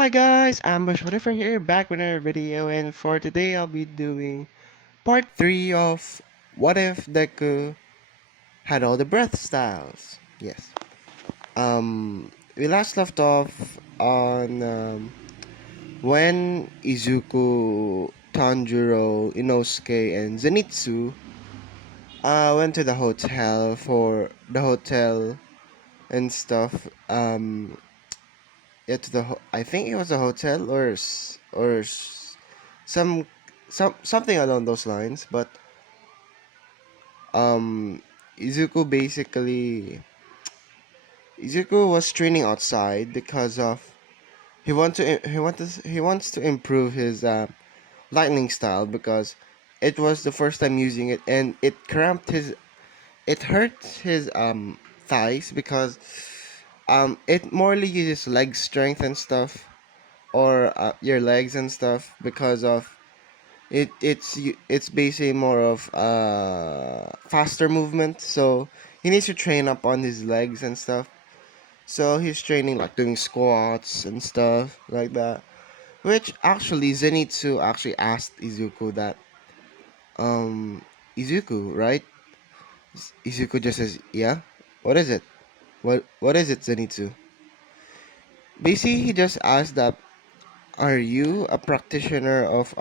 Hi guys, Ambush Whatever here, back with another video, and for today I'll be doing part 3 of What If Deku Had All the Breath Styles. Yes. We last left off on when Izuku, Tanjiro, Inosuke, and Zenitsu went to the hotel for the hotel and stuff. Yeah, to the I think it was a hotel some something along those lines. But um, Izuku basically Izuku was training outside because of he wants to improve his lightning style because it was the first time using it and it hurt his thighs because it morely uses leg strength and stuff or your legs and stuff because of it's basically more of faster movement, so he needs to train up on his legs and stuff. So he's training like doing squats and stuff like that, which actually Zenitsu actually asked Izuku that Izuku, right? Izuku just says, yeah, what is it, what is it, Zenitsu? Basically he just asked that, are you a practitioner of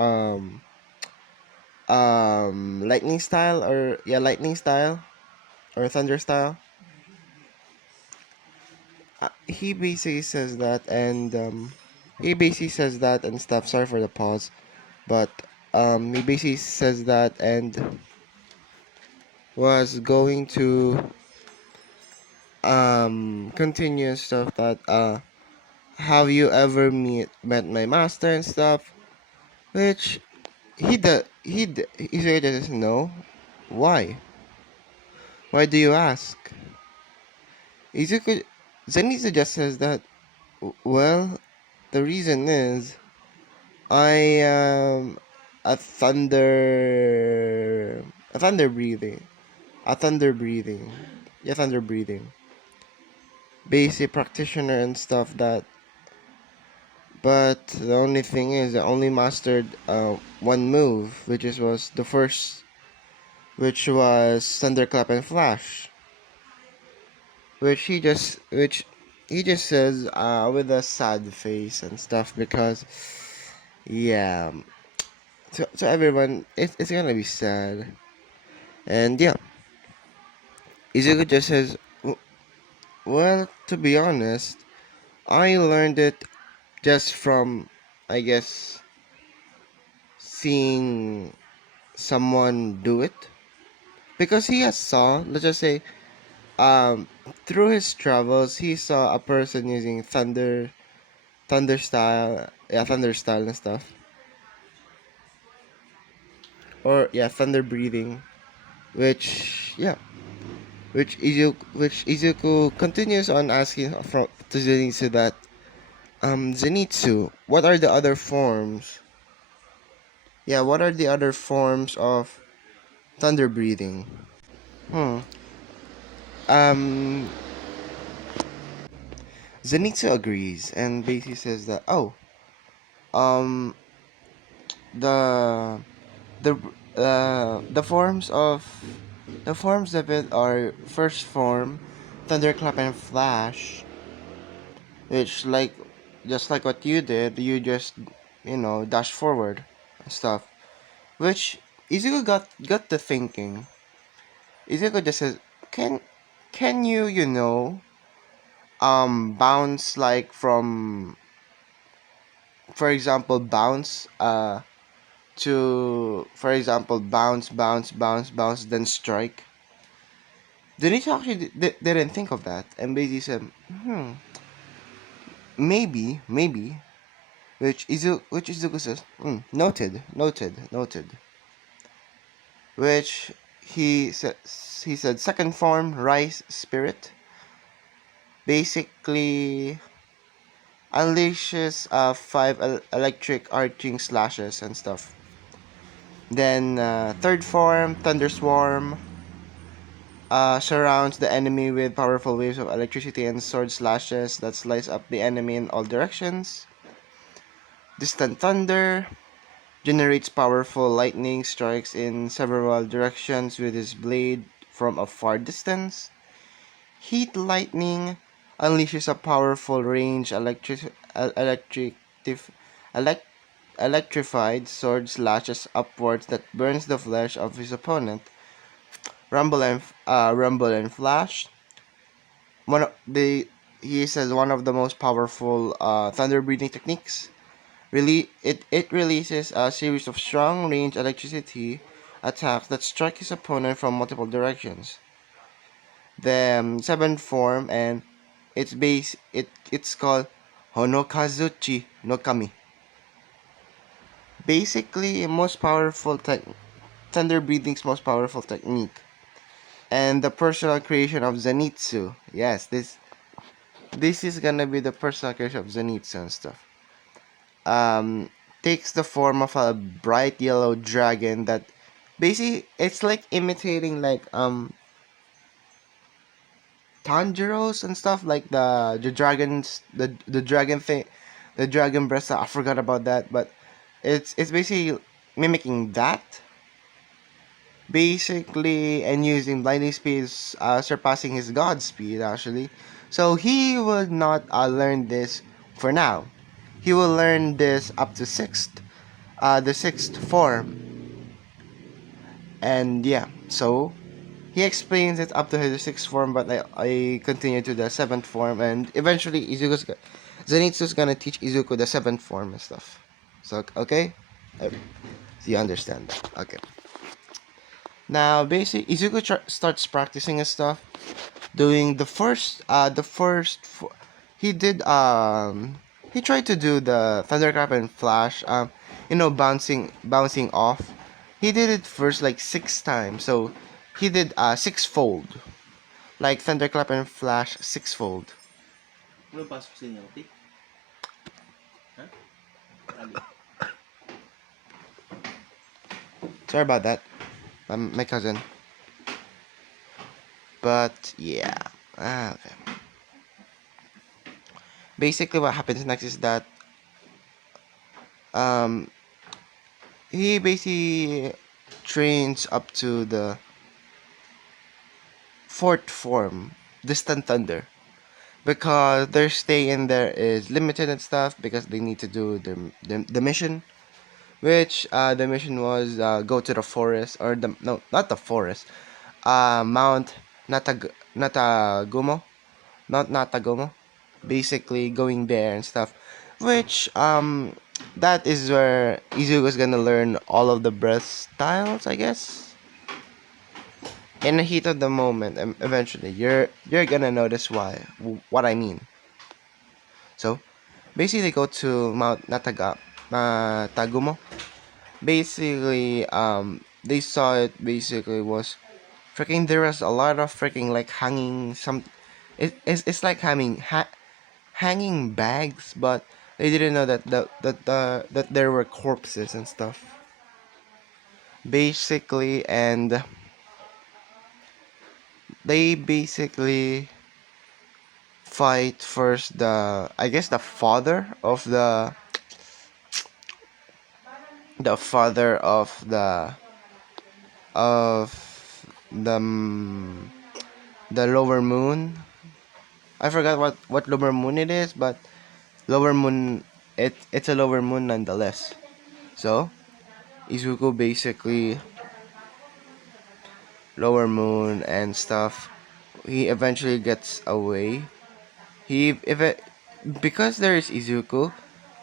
lightning style, or yeah, lightning style or thunder style? He basically says that, and he basically says that and stuff. Sorry for the pause, but he basically says that and was going to continue stuff that have you ever met my master and stuff, which he said just no. Why do you ask? Izuku Zenitsu just says that, well, the reason is I am a thunder breathing, a thunder breathing, yeah, thunder breathing, basic practitioner and stuff that. But the only thing is, I only mastered one move, was the first, which was thunderclap and flash, which he just says with a sad face and stuff because yeah, to everyone it's gonna be sad. And yeah, Izuku just says, well, to be honest, I learned it just from, I guess, seeing someone do it. Because he has saw, let's just say, um, through his travels, he saw a person using thunder style and stuff. Or, yeah, thunder breathing. Which, yeah, which Izuku continues on asking from to Zenitsu that, Zenitsu, what are the other forms? Yeah, what are the other forms of thunder breathing? Hmm. Um, Zenitsu agrees and basically says that, oh, um, the the the forms of it are first form, thunderclap and flash, which like just like what you did, you just dash forward and stuff. Which Izuku got to thinking. Izuku just says, can you bounce like from, for example, bounce, then strike. Denichi actually didn't think of that, and basically said, hmm, maybe. Which Izuku says, noted. Which he said second form, rice spirit, basically unleashes five electric arcing slashes and stuff. Then third form, thunderswarm, surrounds the enemy with powerful waves of electricity and sword slashes that slice up the enemy in all directions. Distant thunder generates powerful lightning strikes in several directions with his blade from a far distance. Heat lightning unleashes a powerful range elect- electrified sword slashes upwards that burns the flesh of his opponent. Rumble and flash. One of the He says one of the most powerful thunder breathing techniques. Really, it releases a series of strong range electricity attacks that strike his opponent from multiple directions. The seventh form and it's called Honokazuchi no Kami. Basically, thunder breathing's most powerful technique, and the personal creation of Zenitsu. Yes, this is gonna be the personal creation of Zenitsu and stuff. Um, Takes the form of a bright yellow dragon that basically it's like imitating like Tanjiros and stuff like the dragons the dragon thing the dragon breast. I forgot about that, but it's basically mimicking that basically and using blinding speed, surpassing his god speed actually. So he would not learn this for now. He will learn this up to the sixth form, and yeah. So he explains it up to his sixth form, but I continue to the seventh form, and eventually Zenitsu's gonna teach Izuku the seventh form and stuff. So okay, so you understand that? Okay. Now, basically, starts practicing his stuff, doing he did he tried to do the thunderclap and flash, bouncing off. He did it first like 6 times, so he did sixfold, like thunderclap and flash sixfold. Ano pasok sa inyo, Oti? Ha? Ali. Sorry about that, my cousin. But yeah, okay. Basically, what happens next is that um he basically trains up to the fourth form, Distant Thunder, because their stay in there is limited and stuff because they need to do the mission, which the mission was go to the forest or the no not the forest, Mount Natagumo, Mount Natagumo, basically going there and stuff, which that is where Izuku's gonna learn all of the breath styles, I guess. In the heat of the moment, eventually you're gonna notice what I mean. So basically, they go to Tagumo. Basically, they saw it. Basically, was freaking there was a lot of freaking like hanging some. It's like hanging bags, but they didn't know that there were corpses and stuff. Basically, and they basically fight first the I guess the father of the the lower moon. I forgot what lower moon it is, but lower moon it's a lower moon nonetheless. So Izuku basically lower moon and stuff. He eventually gets away. He if it Because there is Izuku,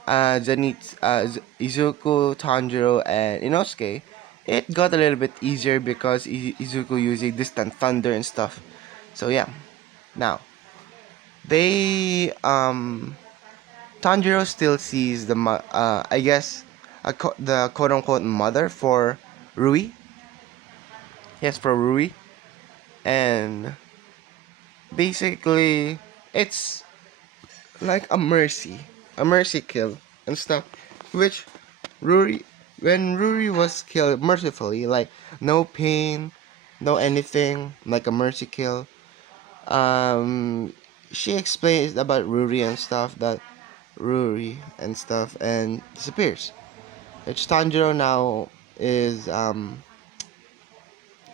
Izuku, Tanjiro, and Inosuke, it got a little bit easier because Izuku using distant thunder and stuff. So yeah, now they Tanjiro still sees I guess the quote unquote mother for Rui. Yes, for Rui, and basically it's like a mercy kill and stuff, which Ruri, when Ruri was killed mercifully, like no pain, no anything, like a mercy kill. Um, she explains about Ruri and stuff that Ruri and stuff and disappears. Which Tanjiro now is yeah,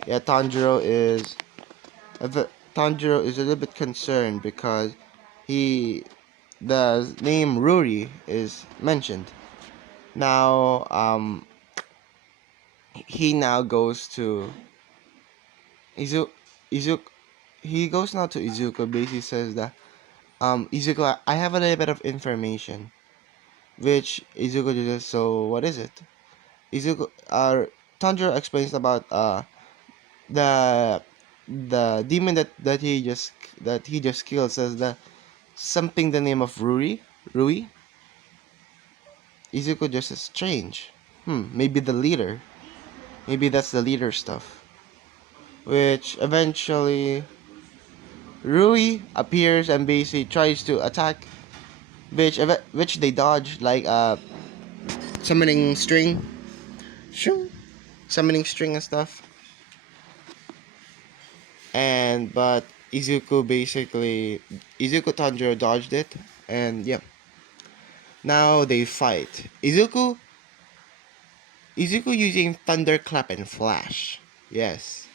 Tanjiro is a little bit concerned because he the name Ruri is mentioned. Now he now goes to Izu Izuku. He goes now to Izuku. Basically says that Izuku, I have a little bit of information. Which Izuku just, so what is it? Izuku Tanjiro explains about the demon that he just killed. Says that something the name of Rui. Izuku just is strange. Maybe the leader. Maybe that's the leader stuff. Which eventually Rui appears and basically tries to attack, which they dodge like summoning string, shoo, summoning string and stuff. And but Izuku Tanjiro dodged it, and yeah, now they fight. Izuku using Thunderclap and Flash. Yes,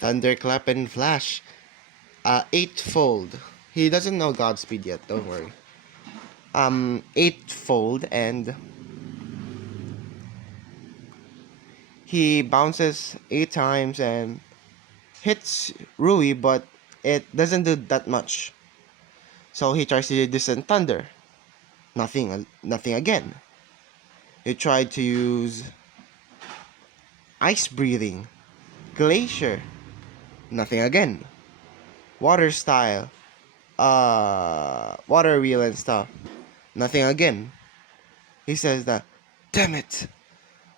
Thunderclap and Flash. Eightfold. He doesn't know Godspeed yet. Don't worry. Eightfold, and he bounces 8 times and hits Rui, but it doesn't do that much. So he tries to do Distant Thunder. Nothing again. He tried to use Ice Breathing, Glacier. Nothing again. Water Style, Water Wheel and stuff. Nothing again. He says that, damn it,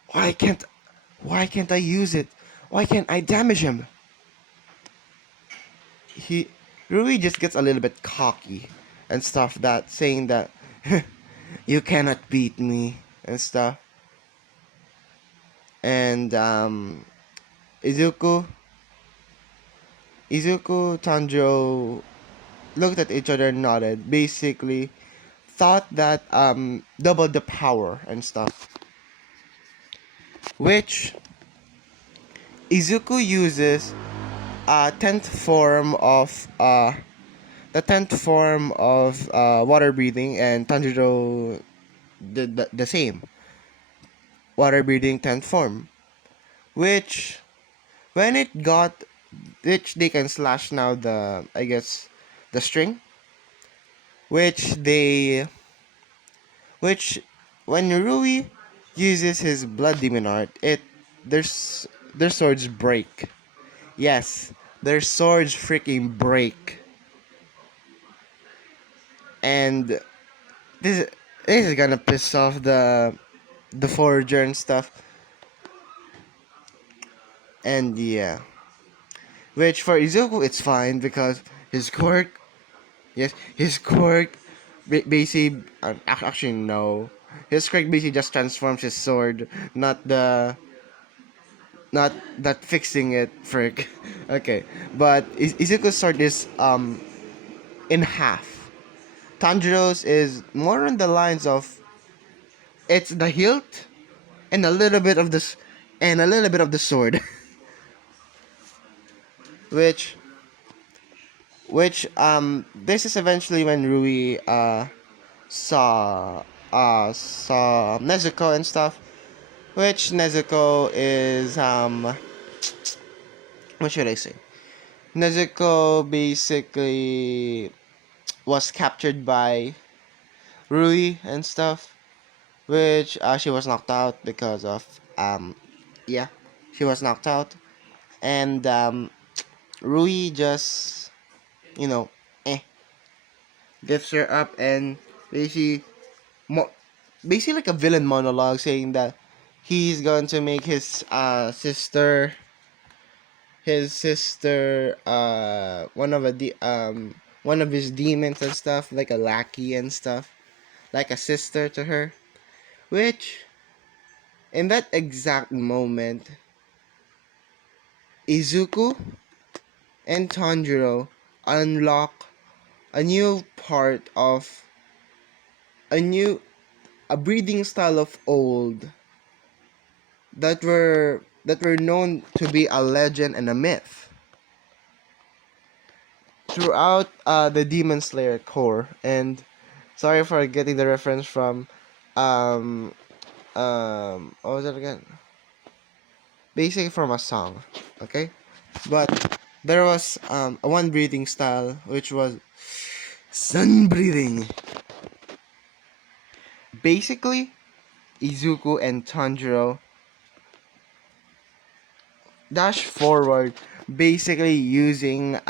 why can't, why can't I use it? Why can't I damage him? He really just gets a little bit cocky and stuff, that saying that you cannot beat me and stuff. And Izuku Tanjiro looked at each other and nodded. Basically, thought that doubled the power and stuff. Which Izuku uses tenth form of the tenth form of water breathing, and Tanjiro did the same water breathing tenth form. Which when it got, which they can slash now the, I guess, the string, which they which when Rui uses his blood demon art, their swords break. Yes, their swords freaking break. And this is gonna piss off the forager and stuff. And yeah, which for Izuku it's fine because his quirk, yes, his quirk basically actually no, his quirk basically just transforms his sword, not that fixing it, frick. Okay, but Izuku's sword is in half. Tanjiro's is more on the lines of, it's the hilt and a little bit of this and a little bit of the sword, which this is eventually when Rui saw Nezuko and stuff, which Nezuko is what should I say? Nezuko basically was captured by Rui and stuff, which she was knocked out because of yeah, she was knocked out, and Rui just, you know, eh, lifts her up and basically mo- basically like a villain monologue saying that he's going to make his sister one of his demons and stuff, like a lackey and stuff, like a sister to her. Which in that exact moment, Izuku and Tanjiro unlock a new part of a new a breathing style of old that were known to be a legend and a myth throughout the Demon Slayer core. And sorry for getting the reference from um what was it again? Basically from a song, okay? But there was a one breathing style which was sun breathing. Basically, Izuku and Tanjiro dash forward, basically using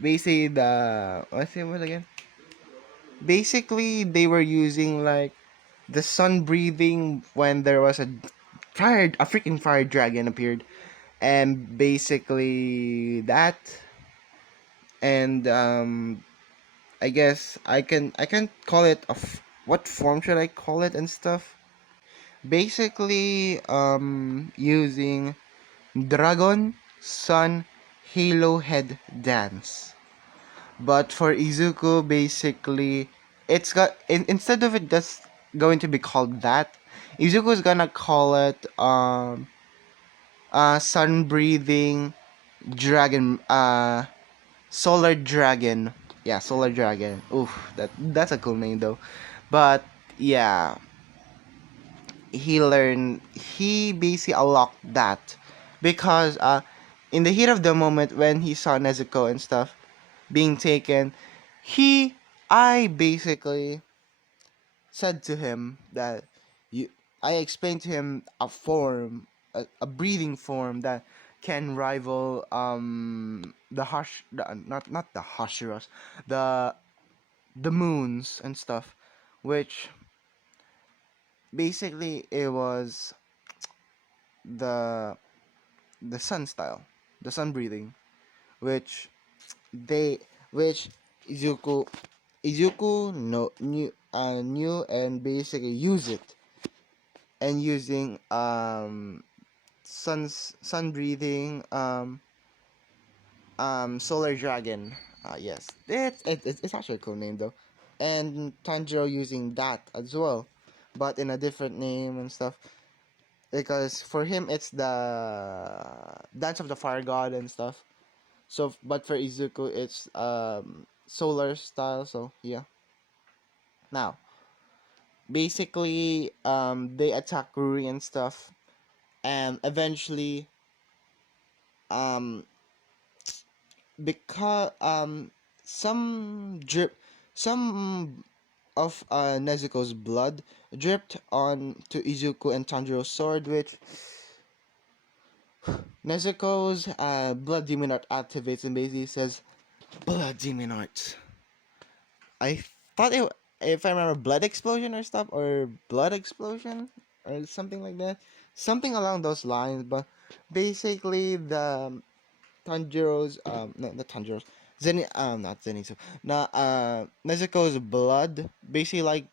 basically the what's it was again? Basically, they were using like the sun breathing when there was a freaking fire dragon appeared, and basically that, and I guess I can call it what form should I call it and stuff. Basically, using Dragon Sun Halo Head Dance. But for Izuku, basically, instead of it just going to be called that, Izuku's gonna call it sun breathing dragon solar dragon. Yeah, solar dragon. Oof, that's a cool name though. But yeah, he basically unlocked that because in the heat of the moment when he saw Nezuko and stuff being taken, he I basically said to him that you I explained to him a breathing form that can rival not the Hashiras, the the moons and stuff, which basically it was the the sun style, the sun breathing, which they which Izuku Izuku knew and basically use it, and using sun breathing solar dragon. Yes, it's actually a cool name though, and Tanjiro using that as well, but in a different name and stuff, because for him it's the dance of the fire god and stuff. So, but for Izuku, it's solar style. So yeah. Now, basically, they attack Ruri and stuff, and eventually, um, because some of Nezuko's blood dripped on to Izuku and Tanjiro's sword, which Nezuko's blood demon art activates and basically says, "Blood demon art." I thought if I remember, blood explosion or stuff, or blood explosion, or something like that, something along those lines. But basically, the Tanjiro's no, not Tanjiro's, not Zenitsu, not Nezuko's blood basically like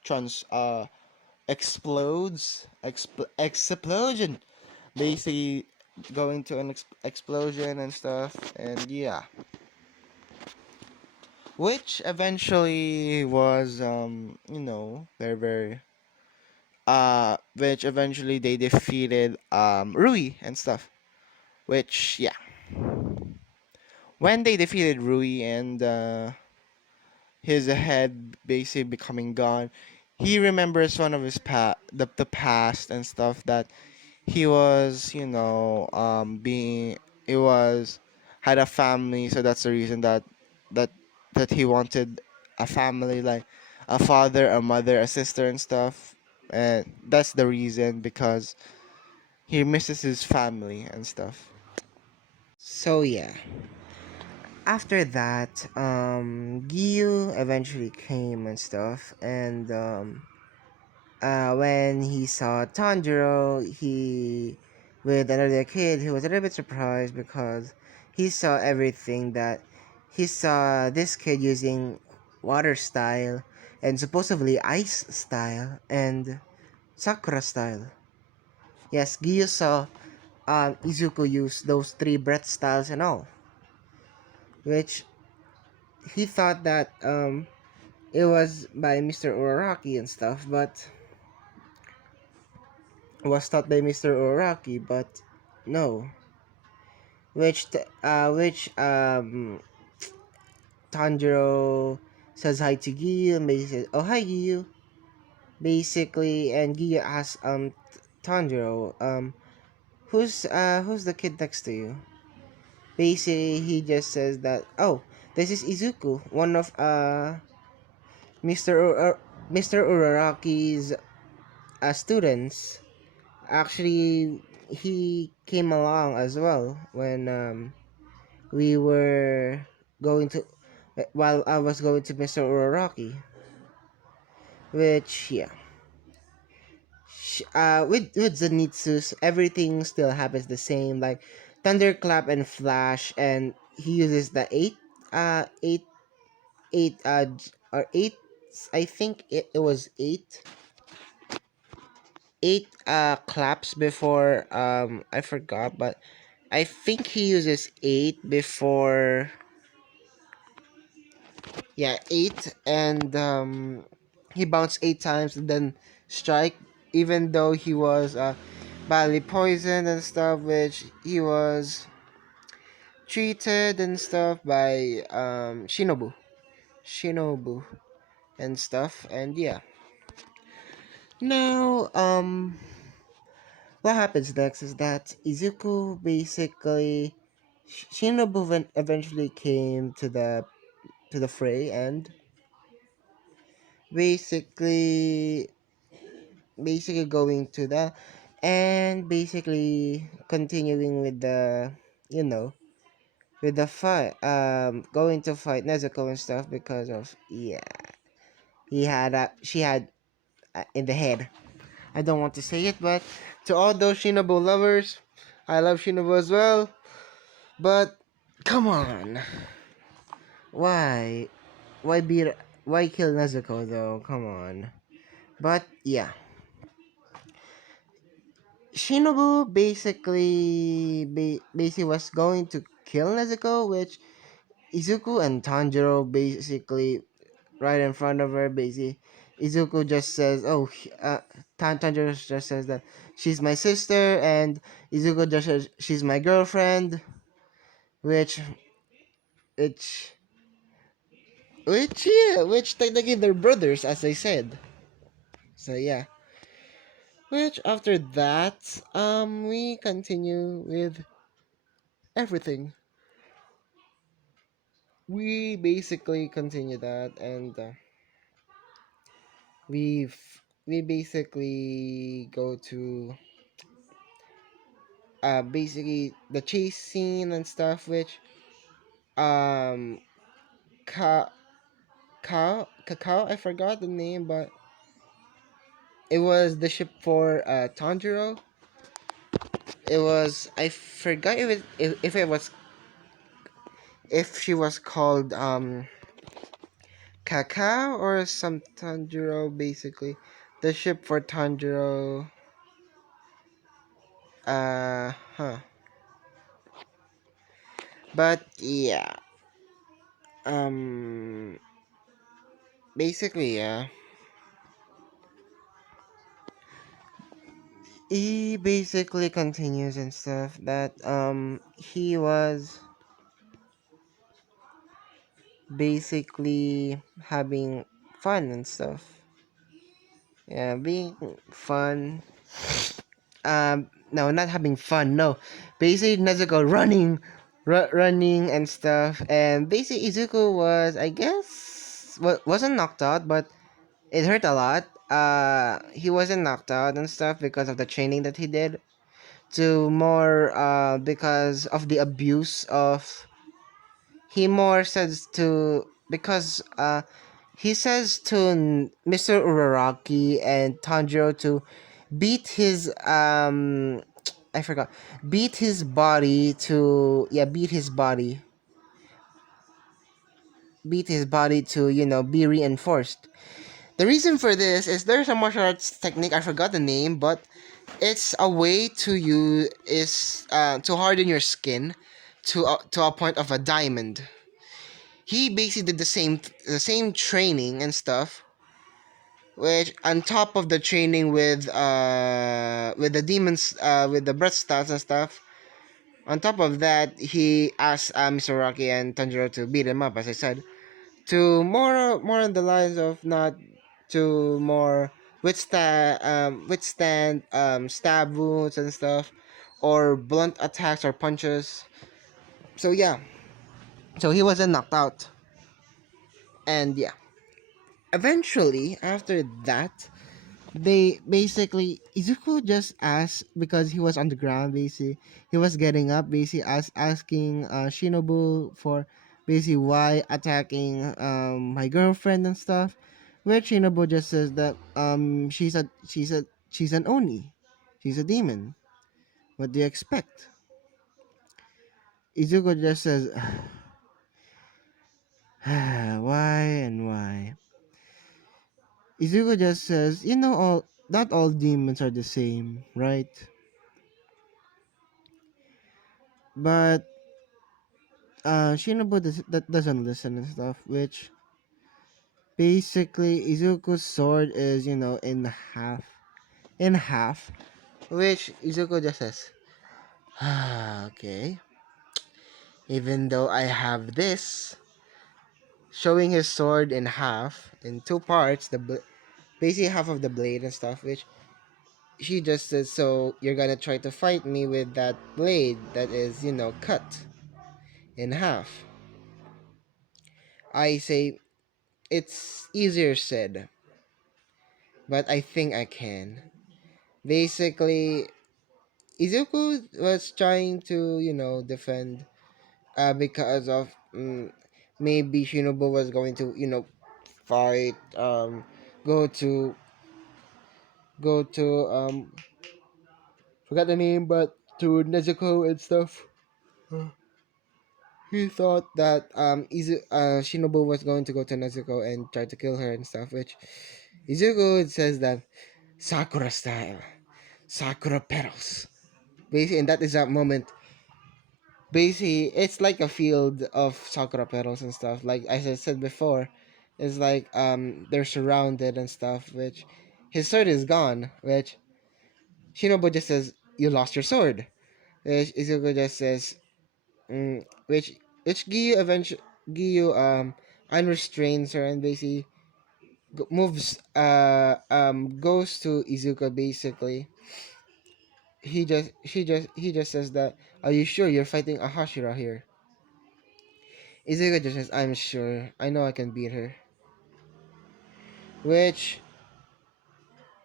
explosion, basically going to an explosion and stuff, and yeah, which eventually was very which eventually they defeated Rui and stuff, which yeah, when they defeated Rui and his head basically becoming gone, he remembers one of his the past and stuff, that he was being he was had a family, so that's the reason that that he wanted a family, like a father, a mother, a sister and stuff, and that's the reason, because he misses his family and stuff. So yeah, after that, Giyu eventually came and stuff, and when he saw Tanjiro, he with another kid, he was a little bit surprised because he saw everything that he saw this kid using water style and supposedly ice style and sakura style. Yes, Giyu saw Izuku use those three breath styles and all, which he thought that it was by Mr. Uraraki and stuff, but was taught by Mr. Uraraki, but no. Which Tanjiro says hi to Giyu and basically says, "Oh hi Giyu." Basically, and Giyu asks Tanjiro, who's the kid next to you? Basically, he just says that, "Oh, this is Izuku, one of Mr. Uraraki's students." Actually, he came along as well when we were going to while I was going to Mr. Uraraki, which yeah. With Zenitsu's, everything still happens the same, like thunderclap and flash, and he uses the uh eight or eight. I think it was eight claps before I forgot, but I think he uses eight before, yeah, eight, and he bounced eight times and then strike, even though he was badly poisoned and stuff, which he was treated and stuff by Shinobu and stuff, and yeah. Now what happens next is that Izuku basically Shinobu eventually came to the fray, and basically going to the and basically continuing with the, you know, with the fight, going to fight Nezuko and stuff because of, yeah, she had in the head. I don't want to say it, but to all those Shinobu lovers, I love Shinobu as well, but come on, why why beat why kill Nezuko though, come on. But yeah, Shinobu basically was going to kill Nezuko, which Izuku and Tanjiro basically right in front of her. Basically, Izuku just says, "Oh, Tanjiro just says that she's my sister," and Izuku just says she's my girlfriend, which which which technically they're brothers, as I said. So yeah. Which after that, we continue with everything. We basically continue that, and we basically go to basically the chase scene and stuff, which um Ka Cacao, I forgot the name, but it was the ship for Tanjiro. It was, I forgot if it was, if she was called Cacao or some Tanjiro, basically the ship for Tanjiro. Huh. But yeah, um basically, yeah, he basically continues and stuff that he was basically having fun and stuff. Yeah, being fun. No, not having fun. No, basically Nezuko running and stuff, and basically Izuku was, I guess, wasn't knocked out, but it hurt a lot. He wasn't knocked out and stuff because of the training that he did. To more because of the abuse of, he more says to, because he says to Mr. Uraraki and Tanjiro to beat his I forgot, beat his body to, yeah, beat his body to, you know, be reinforced. The reason for this is there's a martial arts technique, I forgot the name, but it's a way to use is to harden your skin to a point of a diamond. he basically did the same training and stuff, which on top of the training with the demons with the breath styles and stuff. On top of that, he asked Mr. Rocky and Tanjiro to beat him up, as I said, to more on the lines of not to more withstand stab wounds and stuff, or blunt attacks or punches. So yeah, so he wasn't knocked out, and yeah, eventually after that, they basically Izuku just asked because he was on the ground. Basically, he was getting up. Basically, asking Shinobu for basically why attacking my girlfriend and stuff. Where Shinobu just says that she's an oni, she's a demon. What do you expect? Izuku just says why and why. Izuku just says, all not all demons are the same, right? But Shinobu that doesn't listen and stuff, which basically Izuku's sword is, in half, which Izuku just says, okay, even though I have this, showing his sword in half, in two parts, basically half of the blade and stuff, which she just says, so you're gonna try to fight me with that blade that is, cut in half. I say, it's easier said, but I think I can. Basically, Izuku was trying to, defend because of maybe Shinobu was going to, fight, go to, go to, forgot the name, but to Nezuko and stuff. He thought that Shinobu was going to go to Nezuko and try to kill her and stuff, which Izuku says that Sakura style, Sakura petals. Basically, and that is that moment. Basically, it's like a field of sakura petals and stuff. Like as I said before, it's like they're surrounded and stuff. Which his sword is gone. Which Shinobu just says, "You lost your sword." Which Izuku just says, which Giyu unrestrains her and basically moves goes to Izuku basically. He just says that, are you sure you're fighting a Hashira here? Izuku just says, I'm sure. I know I can beat her. Which,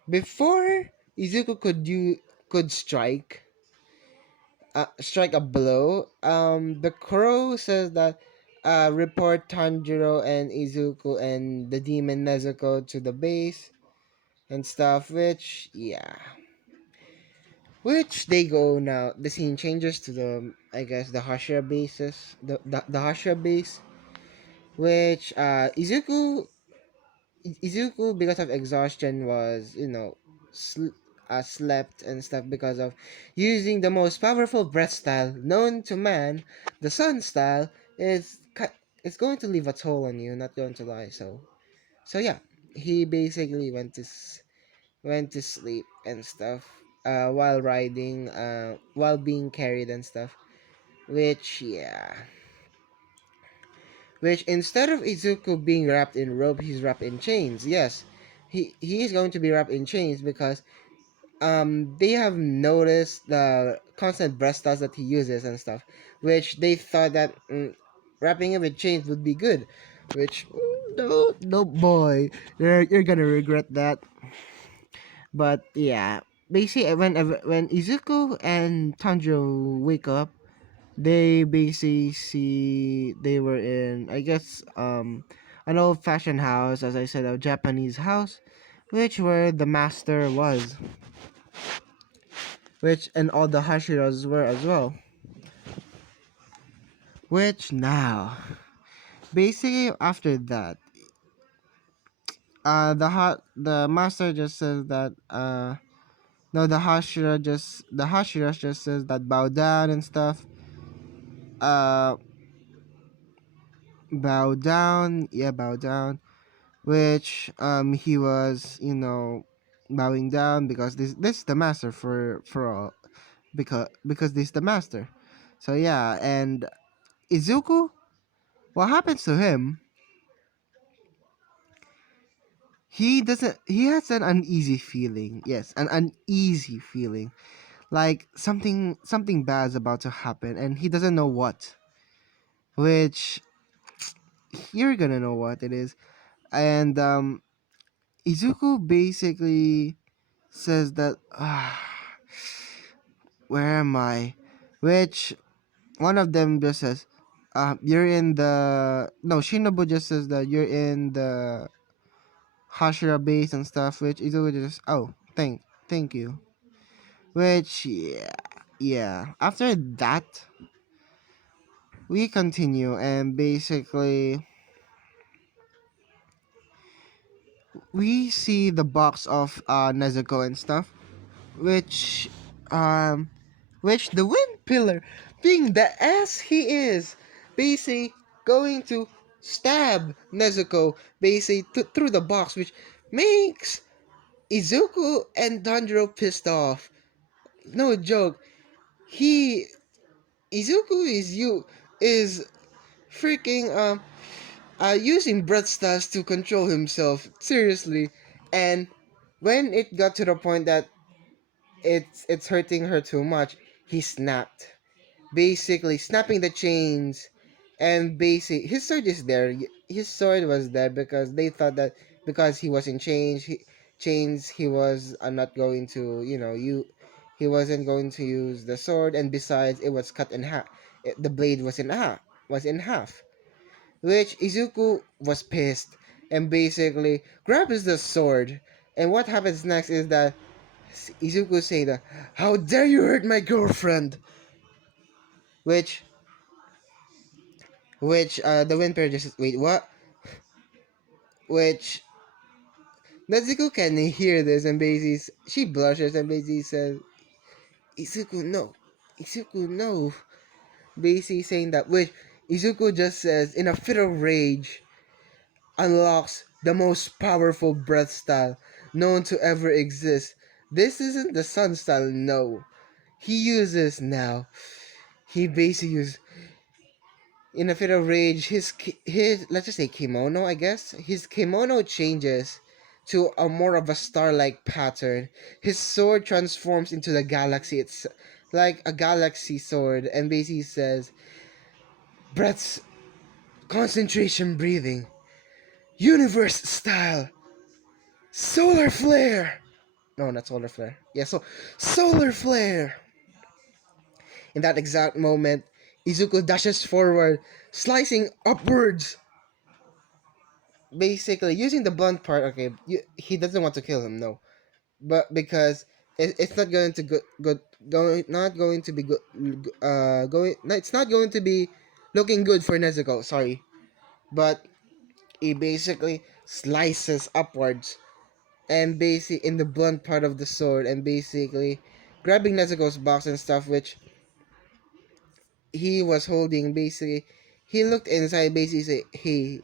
before Izuku could strike a blow, the crow says that, report Tanjiro and Izuku and the demon Nezuko to the base and stuff, which, yeah. Which they go now. The scene changes to I guess, the Hashira bases. The Hashira base. Which, Izuku, because of exhaustion, was, slept and stuff because of using the most powerful breath style known to man, the sun style. It's going to leave a toll on you, not going to lie. So yeah, he basically went to sleep and stuff, while riding, while being carried and stuff. Which, yeah, which instead of Izuku being wrapped in rope, he's wrapped in chains. Yes, he is going to be wrapped in chains because they have noticed the constant breast stuff that he uses and stuff, which they thought that wrapping him with chains would be good, which no boy, you're gonna regret that. But yeah, basically when Izuku and Tanjiro wake up, they basically see they were in, I guess, an old fashioned house, as I said, a Japanese house, which where the master was, which and all the Hashiras were as well. Which now, basically after that, the master just says that, no, the Hashiras just says that bow down and stuff. Uh bow down, yeah, bow down, which he was, bowing down because this is the master for all, because this is the master. So yeah, and Izuku, what happens to him, he has an uneasy feeling. Yes, an uneasy feeling. Like something bad is about to happen and he doesn't know what. Which you're gonna know what it is. And Izuku basically says that where am I? Which one of them just says, you're in the no, Shinobu just says that you're in the Hashira base and stuff, which Izuku just, oh, thank you. Which yeah. After that, we continue and basically we see the box of Nezuko and stuff, which um which the wind pillar, being the ass he is, basically going to stab Nezuko basically through the box, which makes Izuku and Tanjiro pissed off. No joke. He Izuku is freaking using breath styles to control himself. Seriously. And when it got to the point that it's hurting her too much, he snapped. Basically snapping the chains, and basically his sword is there. His sword was there because they thought that because he was in chains, he was not going to, he wasn't going to use the sword, and besides, it was cut in half. The blade was in half, which Izuku was pissed and basically grabs the sword. And what happens next is that Izuku say that, "How dare you hurt my girlfriend?" Which the wind pair just wait what? Which Nezuko can hear this and basically she blushes and basically says, "Izuku no, Izuku no." Basically saying that, which Izuku just says in a fit of rage, unlocks the most powerful breath style known to ever exist. This isn't the sun style, no. He uses now. He basically uses in a fit of rage, his let's just say kimono, I guess his kimono changes to a more of a star-like pattern. His sword transforms into the galaxy. It's like a galaxy sword, and basically says, "Breaths, concentration, breathing, universe style, solar flare." No, not solar flare. Yeah, so solar flare. In that exact moment, Izuku dashes forward, slicing upwards, basically using the blunt part. Okay, he doesn't want to kill him, no, but because it's not going to going not going to be good, going no, it's not going to be looking good for Nezuko, sorry. But he basically slices upwards and basically in the blunt part of the sword, and basically grabbing Nezuko's box and stuff, which he was holding. Basically he looked inside, basically say, "Hey,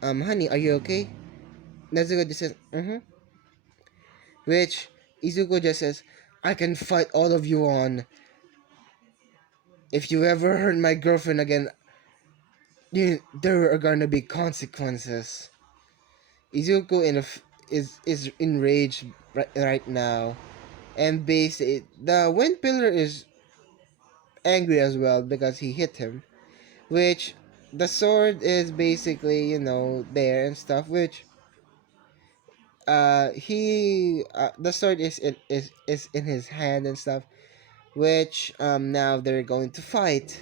honey, are you okay?" Nezuko just says, "Mm-hmm." Which Izuku just says, "I can fight all of you on. If you ever hurt my girlfriend again, there are gonna be consequences." Izuku is enraged right now, and basically the wind pillar is angry as well because he hit him. Which the sword is basically there and stuff. Which he the sword is in his hand and stuff, which now they're going to fight,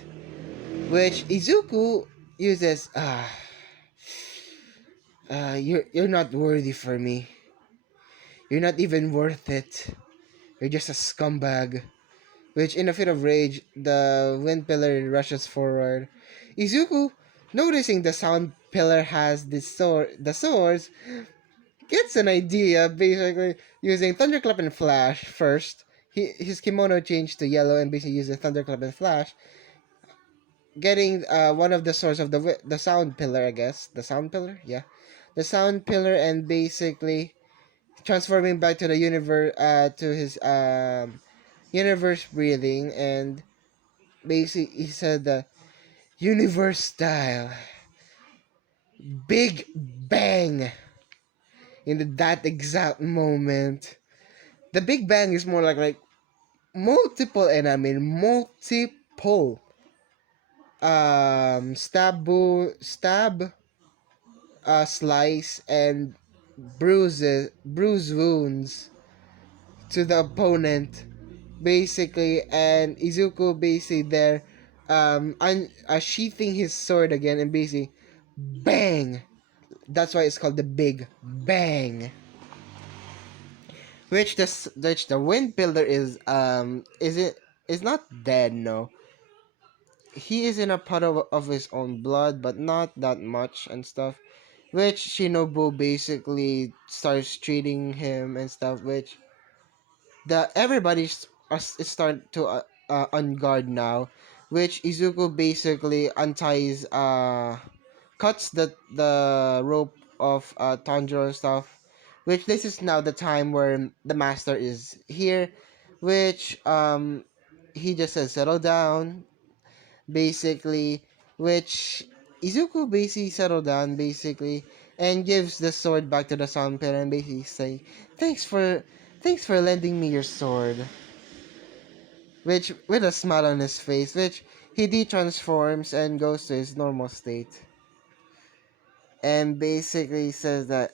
which Izuku uses you're not worthy for me. You're not even worth it. You're just a scumbag. Which in a fit of rage, the wind pillar rushes forward. Izuku, noticing the sound pillar has the swords, gets an idea, basically using thunderclap and flash first. His kimono changed to yellow and basically uses thunderclap and flash. getting one of the source of the sound pillar, I guess. The sound pillar? Yeah. The sound pillar, and basically transforming back to the universe, to his universe breathing, and basically he said the universe style big bang in that exact moment. The big bang is more like multiple, and I mean multiple stab, slice, and bruise wounds to the opponent, basically. And Izuku basically there, sheathing his sword again, and basically bang. That's why it's called the big bang. Which the wind pillar is not dead, no. He is in a puddle of his own blood, but not that much and stuff. Which Shinobu basically starts treating him and stuff. Which the everybody's is starting to on guard now. Which Izuku basically unties, cuts the rope of Tanjiro and stuff. Which this is now the time where the master is here. Which he just says settle down, basically. Which Izuku basically settled down, basically, and gives the sword back to the Sun Pit, and basically say thanks for lending me your sword. Which, with a smile on his face, which he de-transforms and goes to his normal state, and basically says that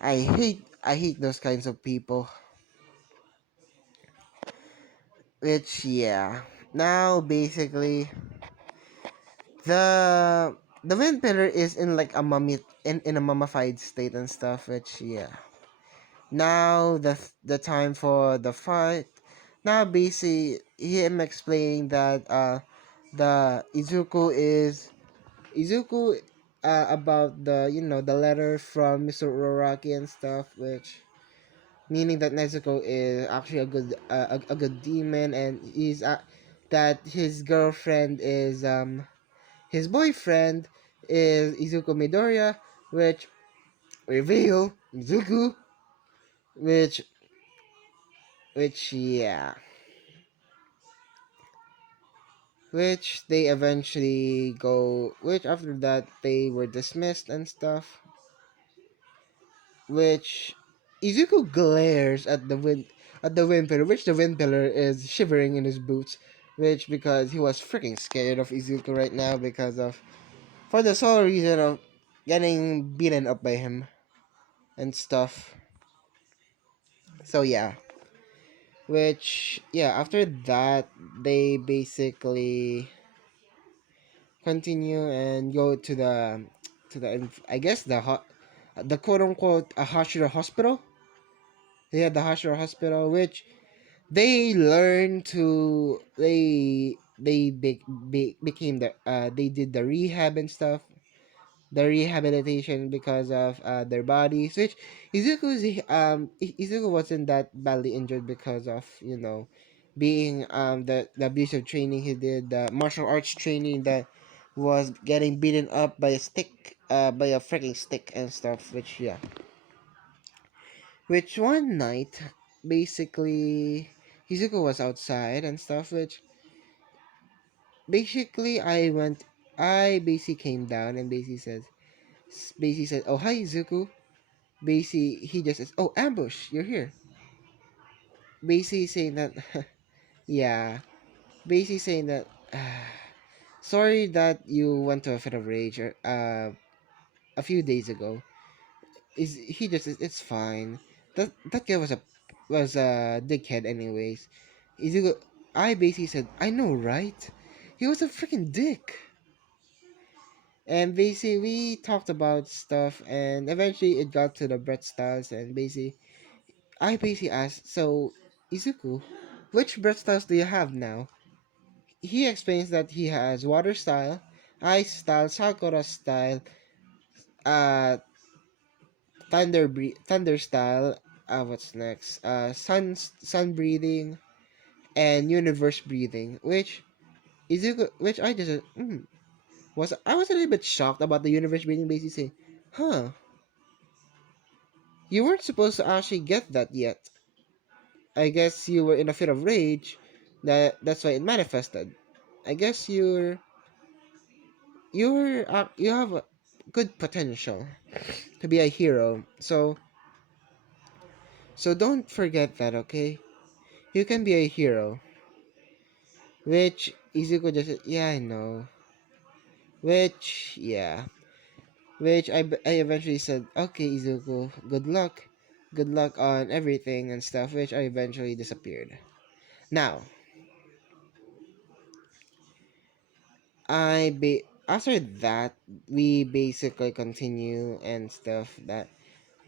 I hate those kinds of people. Which, yeah, now basically the the wind pillar is in like a mummy, in a mummified state and stuff. Which, yeah, now the time for the fight. Now basically him explaining that the Izuku, about the letter from Mr. Uraraki and stuff. Which meaning that Nezuko is actually a good demon, and that his girlfriend is his boyfriend is Izuku Midoriya. Which reveal Izuku. which which yeah, which they eventually go, which after that they were dismissed and stuff. Which Izuku glares at the wind pillar, which the wind pillar is shivering in his boots. Which, because he was freaking scared of Izuku right now, because of for the sole reason of getting beaten up by him and stuff. So yeah. Which, yeah, after that they basically continue and go to the I guess the quote unquote Hashira hospital. They had the Hashira hospital, which they learned to became they did the rehab and stuff, the rehabilitation, because of their bodies. Which Izuku wasn't that badly injured because of being the abusive training he did, the martial arts training that was getting beaten up by a stick, by a freaking stick and stuff. Which, yeah, which one night basically Izuku was outside and stuff. Which basically I basically came down and basically said, oh hi Izuku. Basically, he just says, "Oh, ambush! You're here." Basically saying that, yeah. Basically saying that, sorry that you went to a fit of rage a few days ago. Is he just says it's fine. That guy was a dickhead anyways. Izuku, I basically said, I know, right? He was a freaking dick. And basically, we talked about stuff, and eventually it got to the Brett styles, and basically I basically asked, so, Izuku, which breath styles do you have now? He explains that he has water style, ice style, sakura style, uh, thunder style, what's next? Sun breathing, and universe breathing. Which Izuku, which I just was I was a little bit shocked about the universe being basically saying, huh, you weren't supposed to actually get that yet. I guess you were in a fit of rage. That's why it manifested. I guess you have a good potential to be a hero. So don't forget that, okay? You can be a hero. Which Izuku just said, yeah, I know. Which yeah, which I eventually said, okay, Izuku, good luck on everything and stuff. Which I eventually disappeared. Now after that we basically continue and stuff that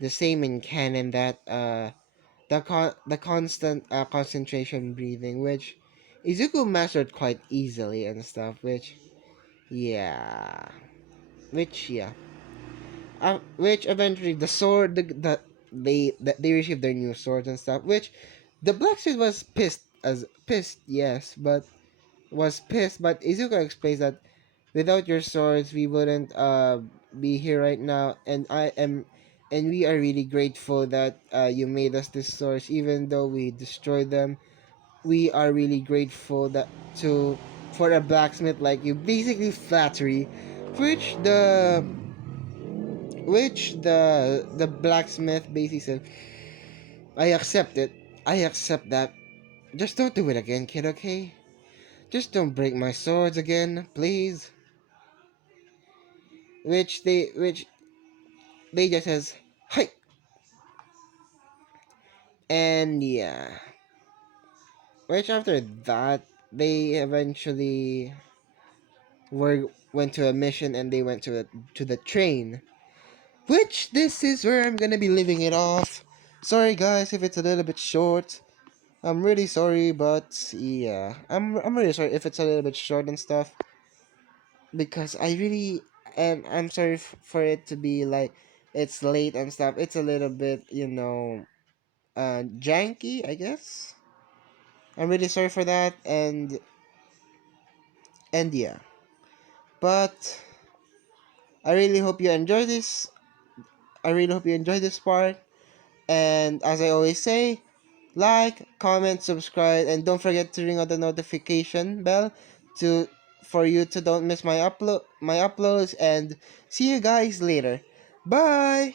the same in canon that the constant concentration breathing which Izuku mastered quite easily and stuff yeah which yeah which eventually the sword they received their new swords and stuff which the blacksmith was pissed yes but was pissed but Izuku explains that without your swords we wouldn't be here right now and we are really grateful that you made us these swords even though we destroyed them. We are really grateful that to for a blacksmith like you, basically flattery, which the blacksmith basically said, I accept it. I accept that. Just don't do it again, kid, okay? Just don't break my swords again, please. Which they just says, hi. And yeah. Which after that they eventually went to a mission and they went to the train. Which this is where I'm gonna be leaving it off. Sorry guys if it's a little bit short. I'm really sorry, but yeah, I'm really sorry if it's a little bit short and stuff because I really and I'm sorry for it to be like it's late and stuff. It's a little bit janky, I guess. I'm really sorry for that and yeah, but I really hope you enjoy this. I really hope you enjoy this part. And as I always say, like, comment, subscribe, and don't forget to ring on the notification bell to for you to don't miss my uploads and see you guys later. Bye.